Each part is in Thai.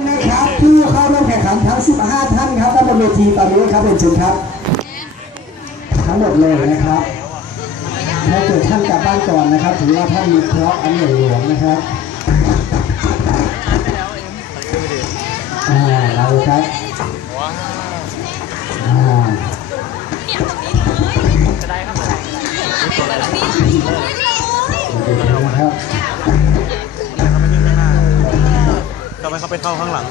นะครับผู้เข้าร่วมแข่งขันทั้ง 15 ท่านครับด้านบนเวทีตอนนี้ครับเป็นเชิญครับ ทั้งหมดเลยนะครับ ถ้าเกิดท่านกลับบ้านก่อนนะครับ ถือว่าท่านมีเคราะห์อันใหญ่หลวงนะครับอ่าเราครับ ทำไมเขาไปเข้าข้างหลัง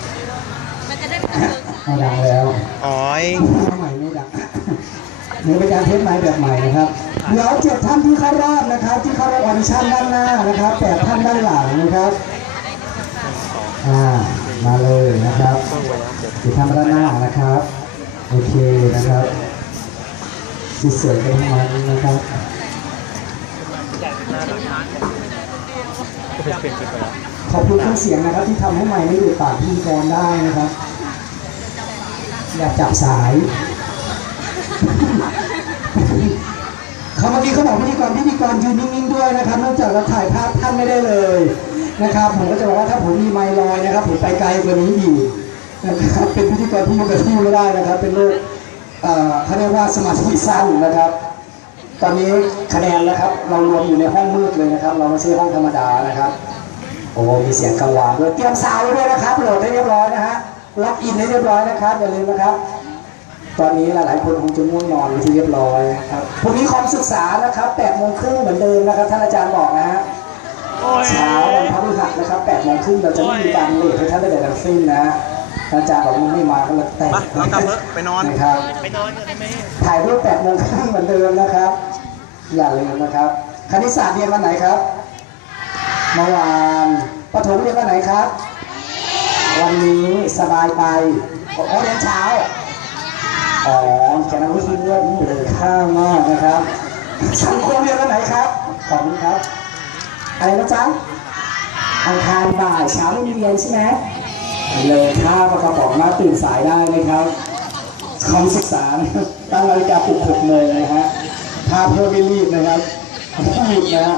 เอาดังแล้วอ๋อยเข้าใหม่ไม่ดังเดี๋ยวเป็นการเทสไม้แบบใหม่นะครับ เดี๋ยวเจ็ดท่านที่เข้ารอบนะครับ ที่เข้ารอบออดิชั่นด้านหน้านะครับแปดท่านด้านหลังนะครับอ่ามาเลยนะครับเจ็ดท่านด้านหน้านะครับโอเคนะครับสวยๆกันทั้งนั้นนะครับขอบคุณเครื่องเสียงนะครับ ที่ทำให้ใหม่ไม่ดูดปากพิธีกรได้นะครับ อย่าจับสายเขาเมื่อกี้เขาบอกพิธีกรพิธีกรยืนนิ่งๆด้วยนะครับเนื่องจากเราถ่ายภาพท่านไม่ได้เลยนะครับ ผมก็จะบอกว่าถ้าผมมีไมค์ลอยนะครับ ผมไปไกลกว่านี้อีกนะครับเป็นพิธีกรที่อยู่กับที่ไม่ได้นะครับ เป็นโรคเอ่อเขาเรียกว่าสมาธิสั้นนะครับ ตอนนี้คะแนนนะครับ เรารวมอยู่ในห้องมืดเลยนะครับ เราไม่ใช่ห้องธรรมดานะครับ โอ้มีเสียงกังวานด้วยเตรียมซาวด์ไว้ด้วยนะครับโหลดให้เรียบร้อยนะฮะล็อกอินให้เรียบร้อยนะครับอย่าลืมนะครับ ตอนนี้หลายๆคนคงจะง่วงนอนไปที่เรียบร้อยนะครับพรุ่งนี้คอมศึกษานะครับ8โมงครึ่งเหมือนเดิมนะครับท่านอาจารย์บอกนะฮะเช้าวันพฤหัสนะครับ8โมงครึ่งเราจะไม่มีการเลทให้ท่านได้เลยทั้งสิ้นนะท่านอาจารย์บอกว่าไม่มาก็เลยแต่มาเรากลับเถอะไปนอนนะครับไปนอนกันได้ไหมถ่ายรูป8โมงครึ่งเหมือนเดิมนะครับ อย่าลืมนะครับ คณิตศาสตร์เรียนวันไหนครับ เมื่อวานประถมเรียนวันไหนครับ วันนี้สบายไปโอ้เรียนเช้าอ๋อแกนั้นรู้สึกว่านี่เลยข้ามมากนะครับสังคมเรียนวันไหนครับ ขอบคุณครับ อะไรนะจ๊ะอังคารบ่ายเช้าไม่มีเรียนใช่ไหมเลยข้ามากระป๋องมาตื่นสายได้นะครับคอมศึกษาตั้งนาฬิกาปลุกหกโมงนะฮะถ้าเพื่อไม่รีบนะครับต้องหยุดนะฮะ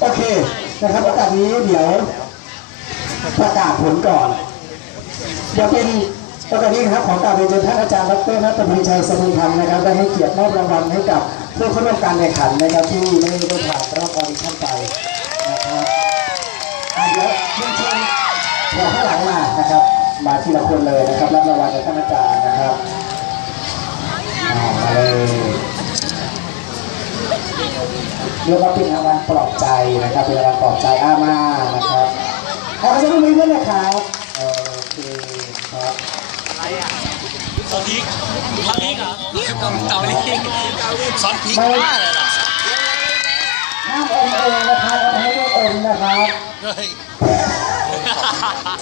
โอเค นะครับโอกาสนี้เดี๋ยวประกาศผลก่อนเดี๋ยวเป็นโอกาสนี้นะครับของกรารเรียนเชิญท่านอาจารย์ดรนัทพงชัยสมุนธรรมนะครับได้ให้เกียรติมอบรางวัลให้กับผู้เข้าร่วมการแข่งขันนะครับที่ไม่ได้ผ่านรอบออดิชั่นไปนะครับอะเดี๋ยวเรียนเชิญแถวข้างหลังมานะครับ มาทีละคนเลยนะครับรับรางวัลจากท่านอาจารย์นะครับมาเลย เรียกว่าเป็นรางวัลปลอบใจนะครับ เป็นรางวัลปลอบใจอามานะครับขอเสียงปรบมือด้วยนะครับโอเคครับซอสพริกซอสพริกเหรอเกาหลีซอสพริกไม่บ้าเลยล่ะห้ามอมเองนะครับเอาให้ลูกอมนะครับ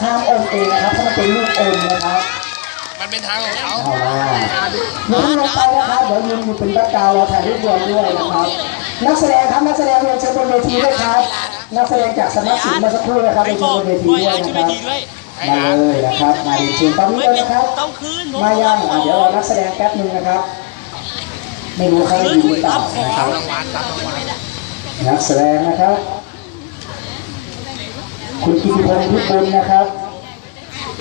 ห้ามอมเองนะครับถ้ามันเป็นลูกอมนะครับ มันเป็นทางของเขาเอาละอย่าเพิ่งลงไปนะครับเดี๋ยวยืนอยู่เป็นแบ็คกราวด์เราถ่ายรูปรวมด้วยนะครับ นักแสดงครับนักแสดงเรียนเชิญบนเวทีด้วยครับ นักแสดงจากสำนักศิลป์มื่อสักครู่นะครับเรียนเชิญบนเวทีด้วยนะครับมาเลยนะครับ มาเรียนเชิญตอนนี้เลยนะครับมายังเดี๋ยวรอนักแสดงแป๊บหนึงนะครับ ไม่รู้เขาอยู่หรือเปล่านะครับนักแสดงนะครับ คุณกิติพงศ์พิบูลนะครับ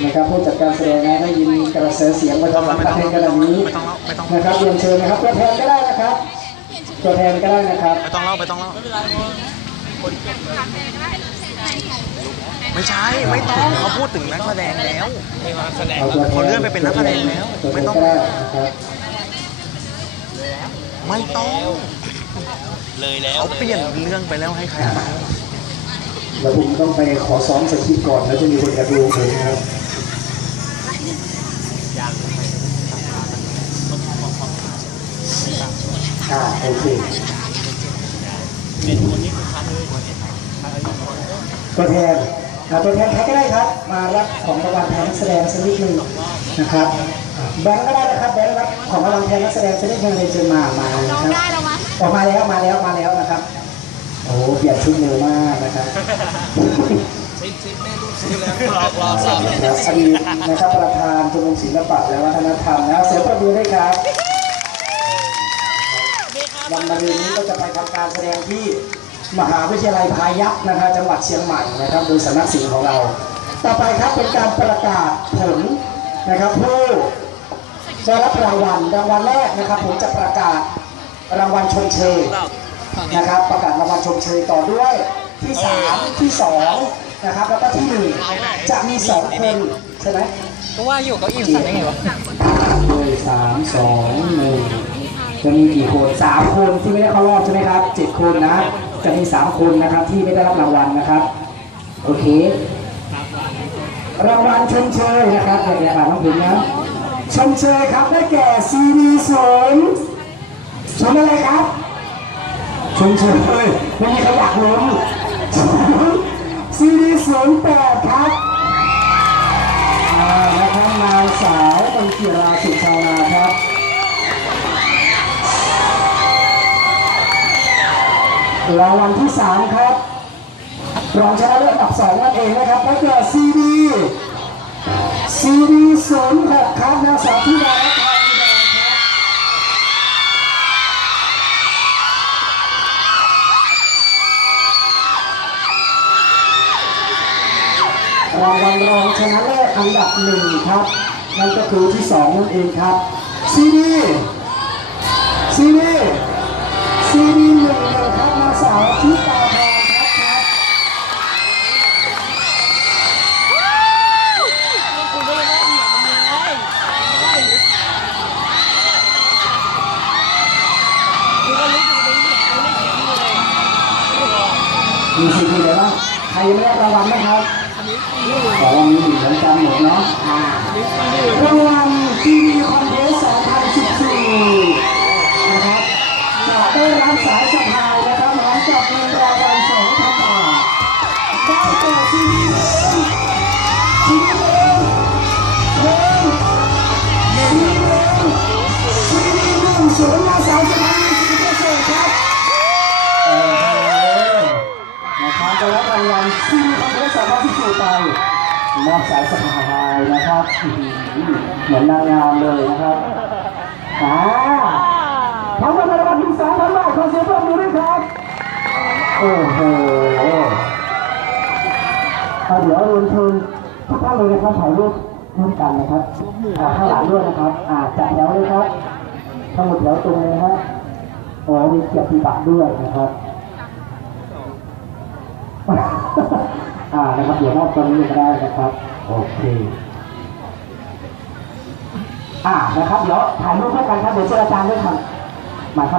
นะครับผู้จัดการแสดงนะได้ยินกระแสเสียงมาทำการในขณะนี้นะครับเรียนเชิญนะครับตัวแทนก็ได้นะครับ ตัวแทนก็ได้นะครับไม่ต้องเล่าไม่ต้องเล่าไม่ใช่ไม่ต้องเขาพูดถึงนักแสดงแล้วเอาตัวแทนเขาเลื่อนไปเป็นนักแสดงแล้วตัวแทไม่นต้องก็ได้นะครับไม่ต้องเลยแล้วเขาเปลี่ยนเรื่องไปแล้วให้ใครฟังแล้วผมต้องไปขอซ้อมสคริปต์ก่อนแล้วจะมีคนอยากดูผมนะครับ อ่าโอเคตัวแทนอ่าตัวแทนใครก็ได้ครับ มารับของรางวัลแทนนักแสดงสักนิดหนึ่งนะครับแบงค์ก็ได้นะครับแบงค์รับของรางวัลแทนนักแสดงสักนิดหนึ่งเลยเชิญมามานะครับได้แล้วมั้ยออกมาแล้วมาแล้วมาแล้วนะครับ โอ้เปลี่ยนชุดเร็วมากนะครับรอรอสอบนะครับอดีตนะครับประธานชมรมศิลปะและวัฒนธรรมนะเสียงประมือด้วยครับ วันมะรืนนี้ก็จะไปทำการแสดงที่มหาวิทยาลัยพายัพนะครับจังหวัดเชียงใหม่นะครับโดยสำนักศิลป์ของเราไปต่อไปครับเป็นการประกาศผลนะครับผู้ได้รับรางวัลรางวัลแรกนะครับผมจะประกาศรางวัลชมเชยนะครับ ประกาศรางวัลชมเชยต่อด้วยที่สามที่สองนะครับแล้วก็ที่หนึ่งจะมีสองคนใช่ไหมก็ว่าอยู่เก็อิ่มสั่นได้ไงวะด้วยสามสองหนึ่ง จะมีกี่คนสามคนที่ไม่ได้เข้ารอบใช่ไหมครับเจ็ดคนนะ จะมีสามคนนะครับที่ไม่ได้รับรางวัลนะครับ โอเค รางวัลชมเชยนะครับอยากจะถามน้องพิมนะชมเชยครับได้แก่ซีดีสนชมอะไรครับชมเชยไม่มีใครอยากลุ้นซีดีศูนย์แปดครับอ่านะครับนางสาวมังกีราสุชาวนาครับ รางวัลที่สามครับ รองชนะเลิศอันดับสองนั่นเองนะครับก็คือซีดีซีดีศูนย์หกครับนางสาวธิดาทองดรครับรางวัลรองชนะเลิศอันดับหนึ่งครับ นั่นก็คือที่สองนั่นเองครับซีดีซีดีซีดีหนึ่งหนึ่งครับนางสาวธิดาทองครับครับ คุณไม่ได้เหนียวมันเลยคือก็รู้สึกเป็นเหนียวไม่เขียนเลย มีสิทธิ์มีอะไรบ้างใครยังไม่ได้รางวัลนะครับอันนี้ซีรีส์ขอวันนี้เหมือนกันหมดเนาะรางวัลทีวีคอนเทสต์2014 นะครับจะได้รับสายสะพายนะ นะรับรางวัลทีวีคอนเทส2014ไปมอบสายสะพายนะครับ เหมือนนางงามเลยนะครับอ่าทำกันในวันที่สองพันบาทขอเสียงปรบมือด้วยครับ โอ้โหเดี๋ยวเรียนเชิญทุกท่านเลยนะครับถ่ายรูปร่วมกันนะครับอ่าข้างหลังด้วยนะครับอาจัดแถวเลยครับ ทั้งหมดแถวตรงเลยนะฮะโอ้มีเกียรติบัตรด้วยนะครับ อ่านะครับเดี๋ยวรอบตรงนี้ก็ได้นะครับ โอเค อ่านะครับเดี๋ยวถ่ายรูปให้กันครับเดี๋ยวเจออาจารย์ด้วยครับหมายความา